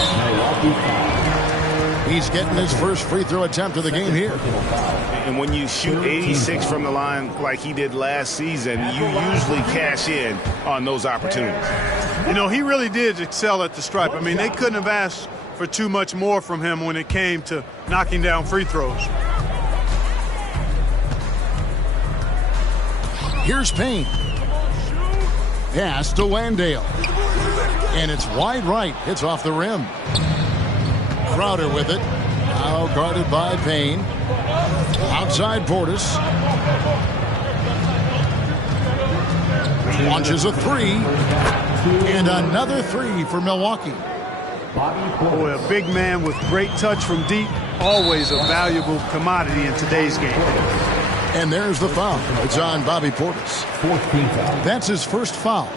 He's getting his first free throw attempt of the game here. And when you shoot 86 from the line like he did last season, you usually cash in on those opportunities. You know, he really did excel at the stripe. I mean, they couldn't have asked for too much more from him when it came to knocking down free throws. Here's Payne. Pass to Landale. And it's wide right. Hits off the rim. Crowder with it. Now guarded by Payne. Outside Portis. Launches a three. And another three for Milwaukee. Boy, a big man with great touch from deep. Always a valuable commodity in today's game. And there's the foul. It's on Bobby Portis. That's his first foul.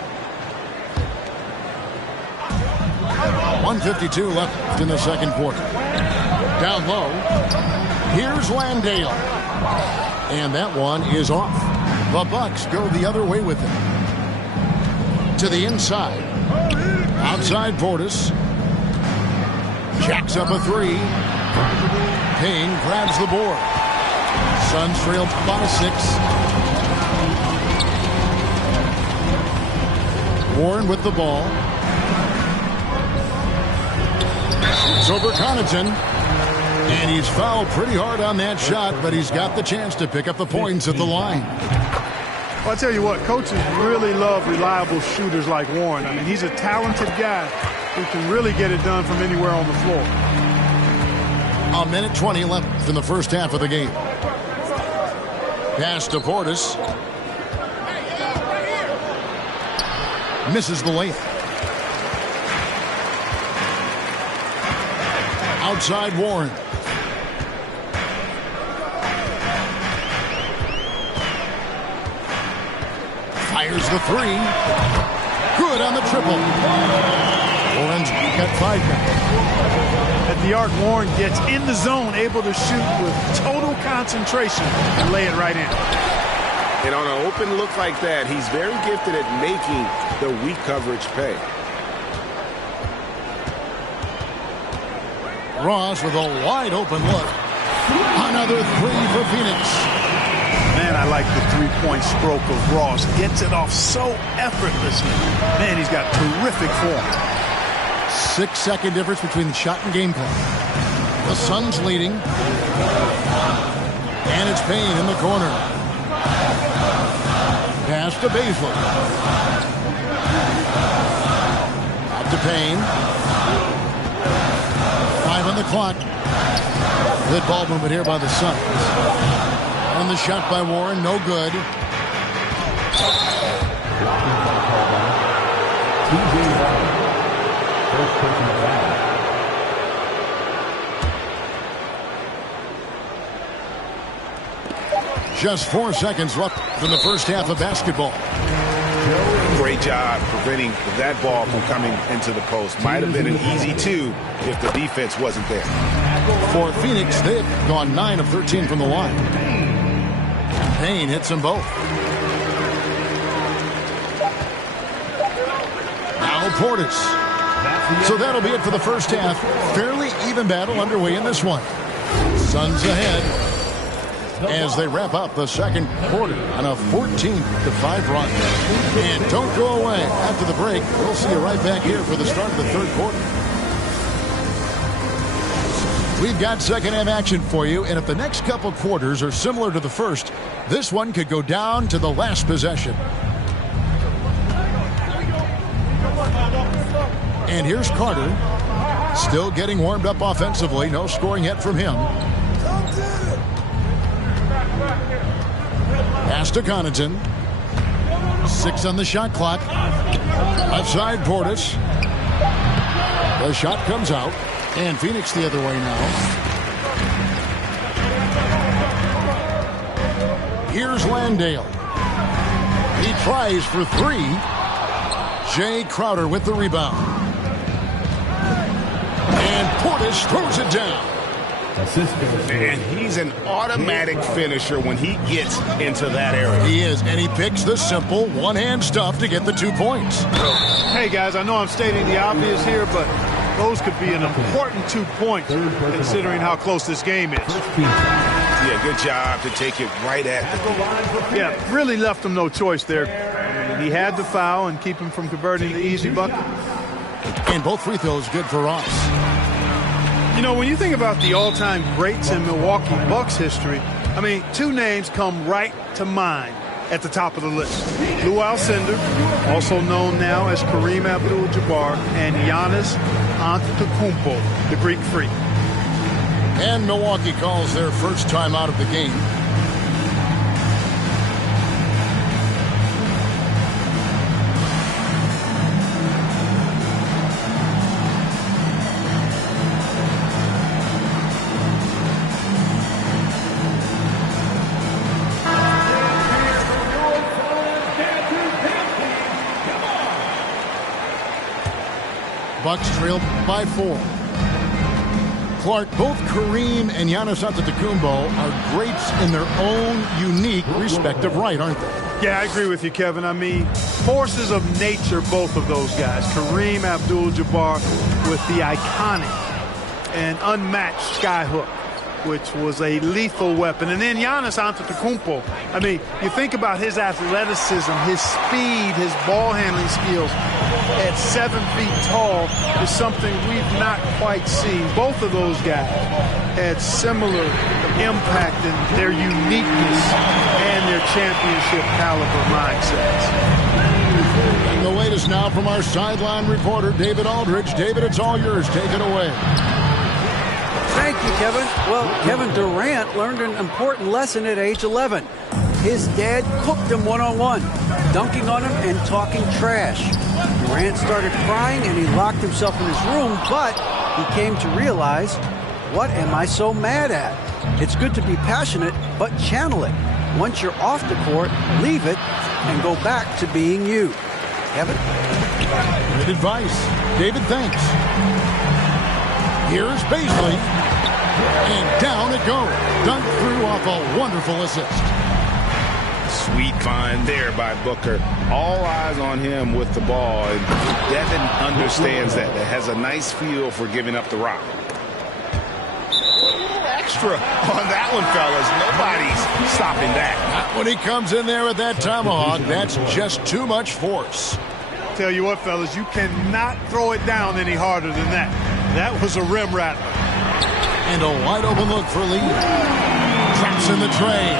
1:52 left in the second quarter. Down low. Here's Landale. And that one is off. The Bucks go the other way with it. To the inside. Outside Portis. Jacks up a three. Payne grabs the board. Suns trail by 6. Warren with the ball. It's over Connaughton. And he's fouled pretty hard on that shot, but he's got the chance to pick up the points at the line. Well, I'll tell you what, coaches really love reliable shooters like Warren. I mean, he's a talented guy who can really get it done from anywhere on the floor. 1:20 left in the first half of the game. Pass to Portis. Misses the layup. Outside Warren. Fires the three. Good on the triple. Warren's got 5 now. At the arc, Warren gets in the zone, able to shoot with total concentration and lay it right in. And on an open look like that, he's very gifted at making the weak coverage pay. Ross with a wide open look. Another three for Phoenix. Man, I like the three-point stroke of Ross. Gets it off so effortlessly. Man, he's got terrific form. 6-second difference between the shot and game clock. The Suns leading. And it's Payne in the corner. Pass to Baszler. Out to Payne. 5 on the clock. Good ball movement here by the Suns. And the shot by Warren, no good. Just 4 seconds left in the first half of basketball. Great job preventing that ball from coming into the post. Might have been an easy 2 if the defense wasn't there. For Phoenix, they've gone 9 of 13 from the line. Payne hits them both. Now Portis. So that'll be it for the first half. Fairly even battle underway in this one. Suns ahead as they wrap up the second quarter on a 14-5 run. And don't go away. After the break, we'll see you right back here for the start of the third quarter. We've got second half action for you, and if the next couple quarters are similar to the first, this one could go down to the last possession. And here's Carter, still getting warmed up offensively. No scoring yet from him. Pass to Connaughton. 6 on the shot clock. Left side Portis. The shot comes out. And Phoenix the other way now. Here's Landale. He tries for 3. Jay Crowder with the rebound. Portis throws it down. And he's an automatic finisher when he gets into that area. He is, and he picks the simple one-hand stuff to get the 2 points. Hey, guys, I know I'm stating the obvious here, but those could be an important 2 points considering how close this game is. Yeah, good job to take it right at the Yeah, really left him no choice there. I mean, he had the foul and keep him from converting the easy bucket. And both free throws good for Ross. You know, when you think about the all-time greats in Milwaukee Bucks history, I mean, 2 names come right to mind at the top of the list. Lou Alcindor, also known now as Kareem Abdul-Jabbar, and Giannis Antetokounmpo, the Greek Freak. And Milwaukee calls their first time out of the game. Bucks trail by 4. Clark, both Kareem and Giannis Antetokounmpo are greats in their own unique respective right, aren't they? Yeah, I agree with you, Kevin. I mean, forces of nature, both of those guys. Kareem Abdul-Jabbar with the iconic and unmatched skyhook, which was a lethal weapon. And then Giannis Antetokounmpo. I mean, you think about his athleticism, his speed, his ball handling skills at 7 feet tall is something we've not quite seen. Both of those guys had similar impact in their uniqueness and their championship caliber mindsets. And the latest now from our sideline reporter, David Aldridge. David, it's all yours. Take it away. Thank you, Kevin. Well, Kevin Durant learned an important lesson at age 11. His dad cooked him one-on-one, dunking on him and talking trash. Durant started crying and he locked himself in his room, but he came to realize, what am I so mad at? It's good to be passionate, but channel it. Once you're off the court, leave it and go back to being you. Kevin? Good advice. David, thanks. Here's Paisley. And down it goes. Dunked through off a wonderful assist. Sweet find there by Booker. All eyes on him with the ball. And Devin understands that. Has a nice feel for giving up the rock. A little extra on that one, fellas. Nobody's stopping that. Not when he comes in there with that tomahawk. That's just too much force. Tell you what, fellas, you cannot throw it down any harder than that. That was a rim rattler. And a wide open look for Lee. Traps in the tray.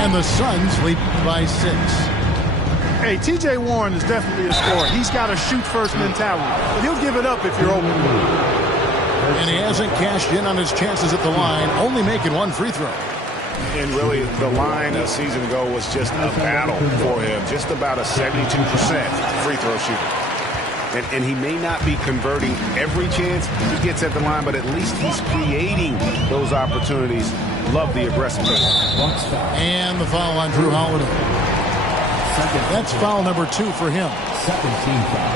And the Suns lead by 6. Hey, T.J. Warren is definitely a scorer. He's got a shoot-first mentality. But he'll give it up if you're open. And he hasn't cashed in on his chances at the line, only making 1 free throw. And really, the line a season ago was just a battle for him. Just about a 72% free throw shooter. And he may not be converting every chance he gets at the line, but at least he's creating those opportunities. Love the aggressiveness. And the foul on Drew Holiday. That's foul number 2 for him. Second team foul.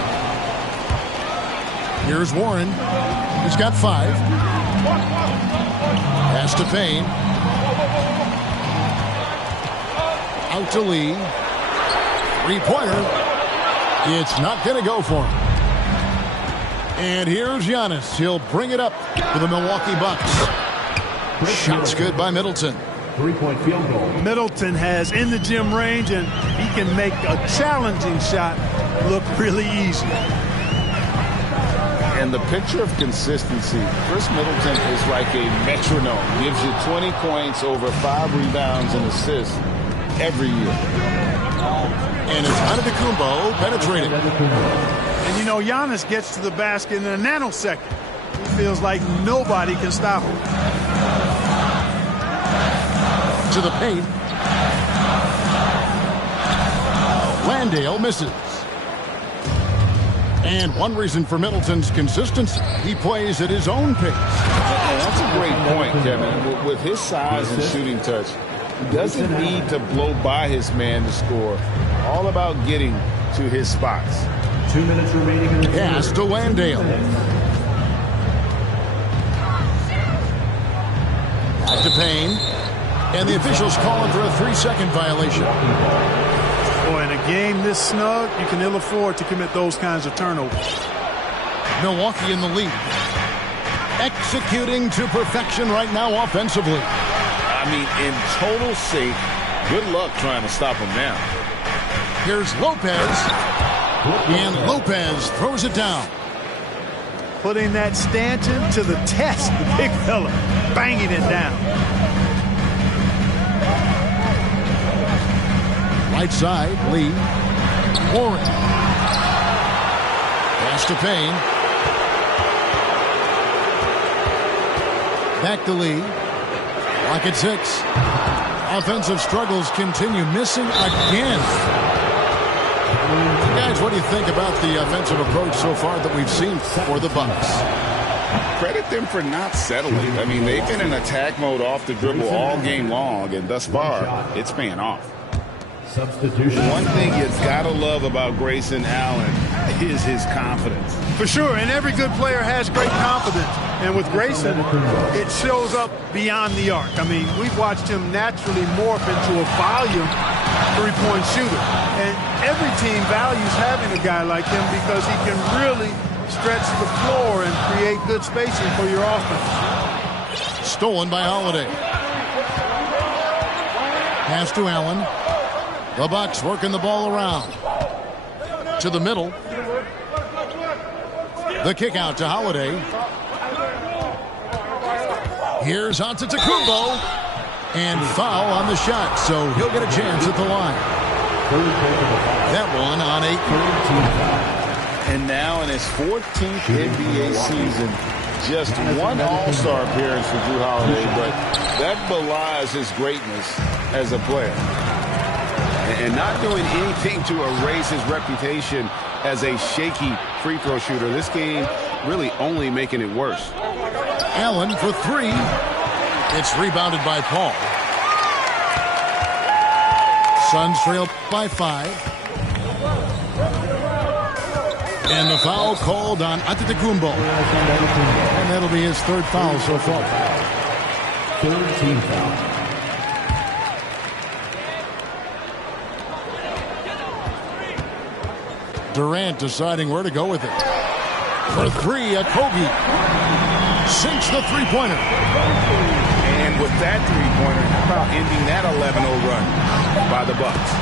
Here's Warren. He's got 5. Pass to Payne. Out to Lee. 3-pointer. It's not going to go for him. And here's Giannis. He'll bring it up for the Milwaukee Bucks. Shot's good by Middleton. 3-point field goal. Middleton has in the gym range, and he can make a challenging shot look really easy. And the picture of consistency, Chris Middleton is like a metronome. Gives you 20 points, over 5 rebounds and assists every year. And it's Antetokounmpo penetrating. And you know, Giannis gets to the basket in a nanosecond. He feels like nobody can stop him. To the paint. Landale misses. And one reason for Middleton's consistency, he plays at his own pace. That's a great point, Kevin. With his size and shooting touch, he doesn't need to blow by his man to score. All about getting to his spots. 2 minutes remaining in the Pass to Landale. Back to Payne. And the officials calling for a 3-second violation. Boy, in a game this snug, you can ill afford to commit those kinds of turnovers. Milwaukee in the lead. Executing to perfection right now offensively. I mean, in total sync. Good luck trying to stop him now. Here's Lopez. And Lopez throws it down. Putting that Stanton to the test, the big fella. Banging it down. Right side, Lee. Warren. Pass to Payne. Back to Lee. Lock at 6. Offensive struggles continue. Missing again. Guys, what do you think about the offensive approach so far that we've seen for the Bucks? Credit them for not settling. I mean, they've been in attack mode off the dribble all game long, and thus far, it's paying off. Substitution. One thing you've got to love about Grayson Allen is his confidence. For sure, and every good player has great confidence. And with Grayson, it shows up beyond the arc. I mean, we've watched him naturally morph into a volume three-point shooter. And every team values having a guy like him because he can really stretch the floor and create good spacing for your offense. Stolen by Holiday. Pass to Allen. The Bucks working the ball around. To the middle. The kick out to Holiday. Here's Antetokounmpo. And foul on the shot, so he'll get a chance at the line. That one on 8. And now in his 14th NBA season, just one All-Star appearance for Jrue Holiday, but that belies his greatness as a player. And not doing anything to erase his reputation as a shaky free throw shooter. This game really only making it worse. Allen for 3. It's rebounded by Paul. Suns trail by 5. And the foul called on Antetokounmpo. And that'll be his 3rd foul so far. 3rd team foul. Durant deciding where to go with it. For 3 at Kogi. Sinks the three-pointer. And with that three-pointer, how about ending that 11-0 run by the Bucks?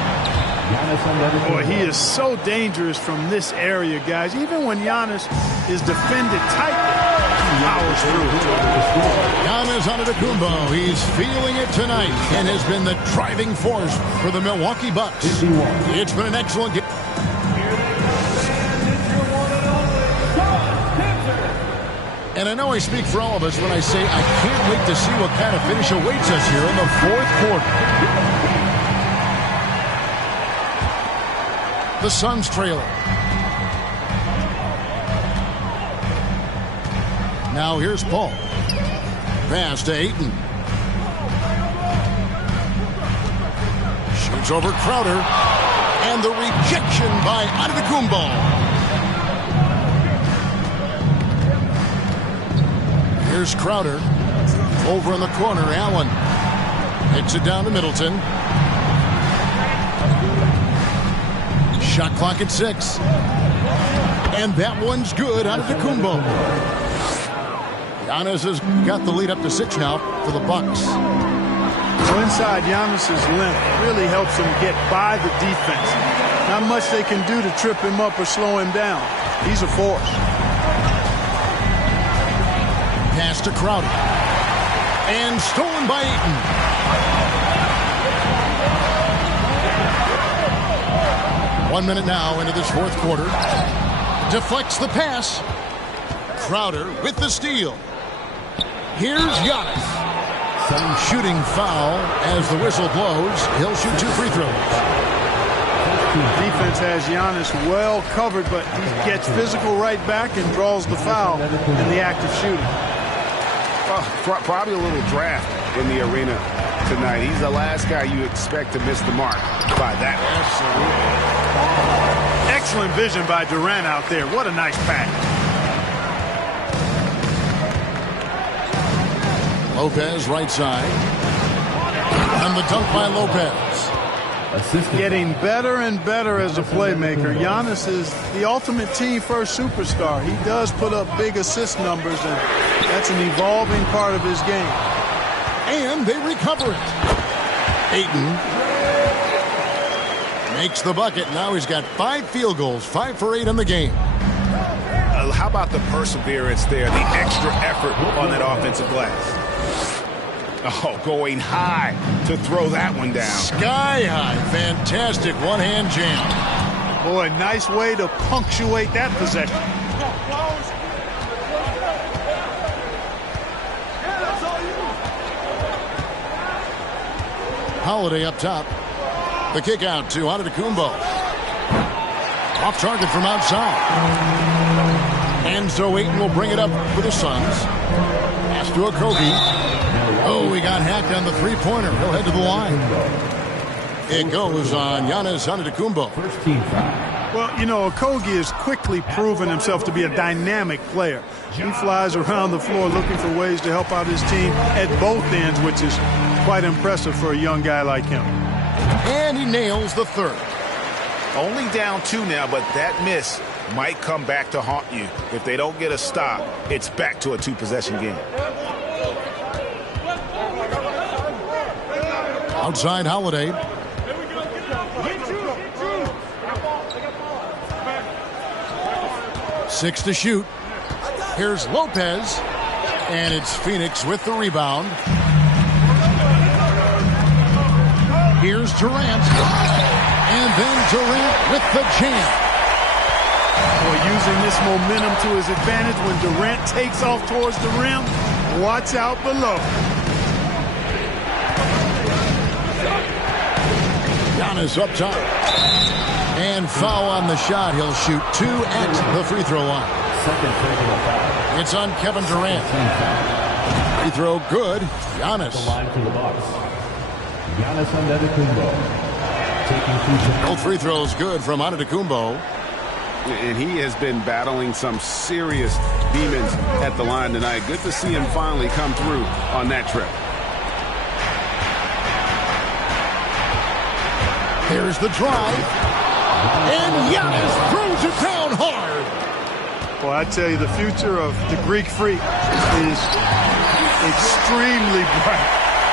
Boy, he is so dangerous from this area, guys. Even when Giannis is defended tightly, he powers through. Giannis Antetokounmpo, he's feeling it tonight and has been the driving force for the Milwaukee Bucks. It's been an excellent game. And I know I speak for all of us when I say I can't wait to see what kind of finish awaits us here in the 4th quarter. The Suns trailing. Now here's Paul. Pass to Ayton. Shoots over Crowder. And the rejection by Antetokounmpo. Here's Crowder. Over in the corner, Allen. Hits it down to Middleton. Shot clock at 6. And that one's good. Antetokounmpo. Giannis has got the lead up to 6 now for the Bucks. So inside, Giannis's length really helps him get by the defense. Not much they can do to trip him up or slow him down. He's a force. Pass to Crowder. And stolen by Ayton. 1 minute now into this 4th quarter. Deflects the pass. Crowder with the steal. Here's Giannis. Some shooting foul as the whistle blows. He'll shoot 2 free throws. Defense has Giannis well covered, but he gets physical right back and draws the foul in the act of shooting. Probably a little draft in the arena tonight. He's the last guy you expect to miss the mark by that. Absolutely. Excellent vision by Durant out there. What a nice pass. Lopez right side. And the dunk by Lopez. Getting better and better as a playmaker. Giannis is the ultimate team-first superstar. He does put up big assist numbers, and that's an evolving part of his game. And they recover it. Ayton makes the bucket. Now he's got 5 field goals, 5 for 8 in the game. How about the perseverance there, the extra effort on that offensive glass? Oh, going high to throw that one down. Sky high. Fantastic one-hand jam. Boy, nice way to punctuate that possession. Holiday up top. The kick out to Antetokounmpo. Off target from outside. And so Ayton will bring it up for the Suns. Pass to Okogie. Oh, he got hacked on the three-pointer. He'll head to the line. It goes on Giannis Antetokounmpo. First team foul. Well, you know, Okogie has quickly proven himself to be a dynamic player. He flies around the floor looking for ways to help out his team at both ends, which is quite impressive for a young guy like him. And he nails the third. Only down 2 now, but that miss might come back to haunt you. If they don't get a stop, it's back to a 2-possession game. Outside Holiday. Six to shoot. Here's Lopez. And it's Phoenix with the rebound. Here's Durant. And then Durant with the jam. Boy, using this momentum to his advantage when Durant takes off towards the rim. Watch out below. Giannis up top. And foul on the shot. He'll shoot 2 at the free throw line. Second personal foul. It's on Kevin Durant. Free throw good. Giannis. The line to the box. Giannis Antetokounmpo. Taking free throws. Both free throws good from Antetokounmpo. And he has been battling some serious demons at the line tonight. Good to see him finally come through on that trip. Here's the drive. And Giannis throws it down hard. Boy, I tell you, the future of the Greek Freak is extremely bright.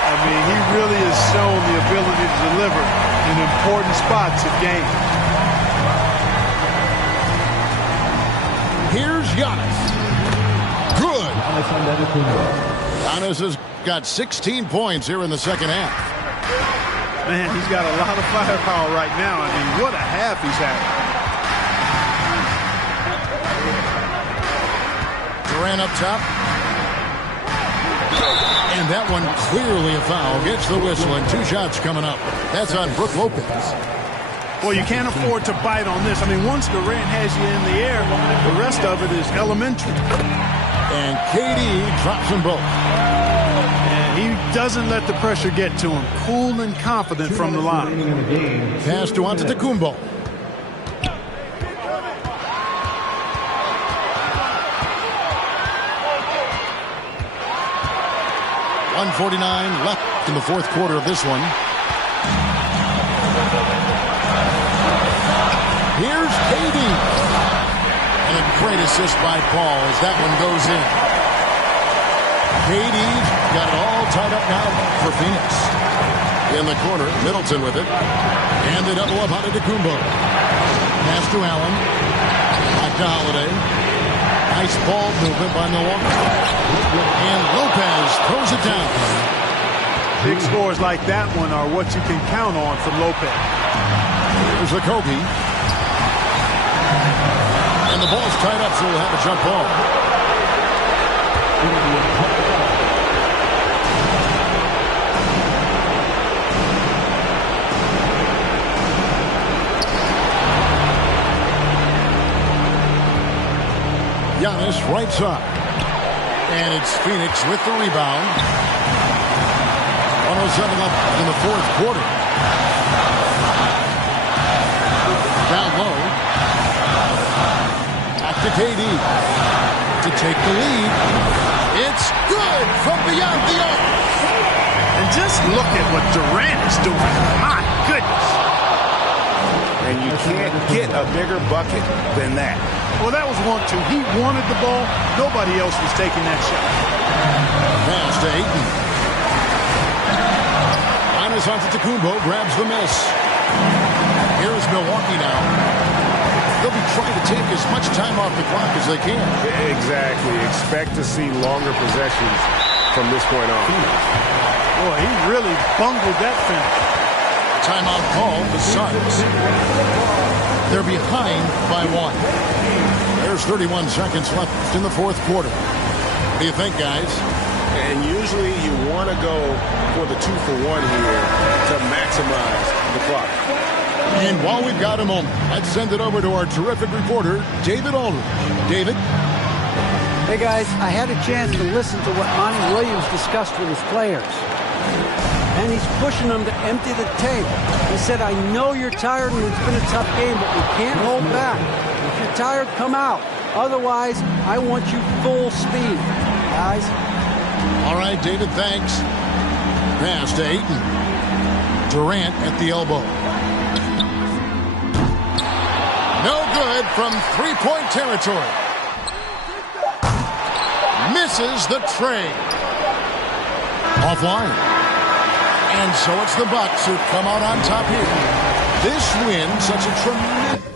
I mean, he really has shown the ability to deliver in important spots of games. Here's Giannis. Good. Giannis Antetokounmpo. Giannis has got 16 points here in the second half. Man, he's got a lot of firepower right now. I mean, what a half he's had. Durant up top. And that one clearly a foul. Gets the whistle and 2 shots coming up. That's on Brook Lopez. Well, you can't afford to bite on this. I mean, once Durant has you in the air, the rest of it is elementary. And KD drops them both. And he doesn't let the pressure get to him. Cool and confident from the line. Pass to Antetokounmpo. .149 left in the fourth quarter of this one. Here's KD. And a great assist by Paul as that one goes in. KD's got it all tied up now for Phoenix. In the corner, Middleton with it. And the double up Antetokounmpo. Pass to Allen. Back to Holiday. Nice ball movement by Milwaukee. And Lopez throws it down. Big scores like that one are what you can count on from Lopez. Here's Okogie. And the ball's tied up, so we'll have a jump ball. Giannis right side. And it's Phoenix with the rebound. 107 left in the fourth quarter. Down low. Back to KD to take the lead. It's good. good from beyond the arc. And just look at what Durant is doing. My goodness. And you can't get a bigger bucket than that. Well, that was 1-2. He wanted the ball. Nobody else was taking that shot. Pass to Ayton. Giannis Antetokounmpo grabs the miss. Here's Milwaukee now. They'll be trying to take as much time off the clock as they can. Exactly. Expect to see longer possessions from this point on. Boy, he really bungled that finish. Timeout call, the Suns. They're behind by 1. There's 31 seconds left in the fourth quarter. What do you think, guys? And usually you want to go for the 2-for-1 here to maximize the clock. And while we've got a moment, let's send it over to our terrific reporter, David Aldridge. David? Hey, guys, I had a chance to listen to what Monty Williams discussed with his players. And he's pushing them to empty the tank. He said, I know you're tired and it's been a tough game, but we can't hold back. If you're tired, come out. Otherwise, I want you full speed, guys. All right, David, thanks. Pass to Ayton. Durant at the elbow. No good from three-point territory. Misses the tray. Offline. And so it's the Bucks who come out on top here. This win sets a tremendous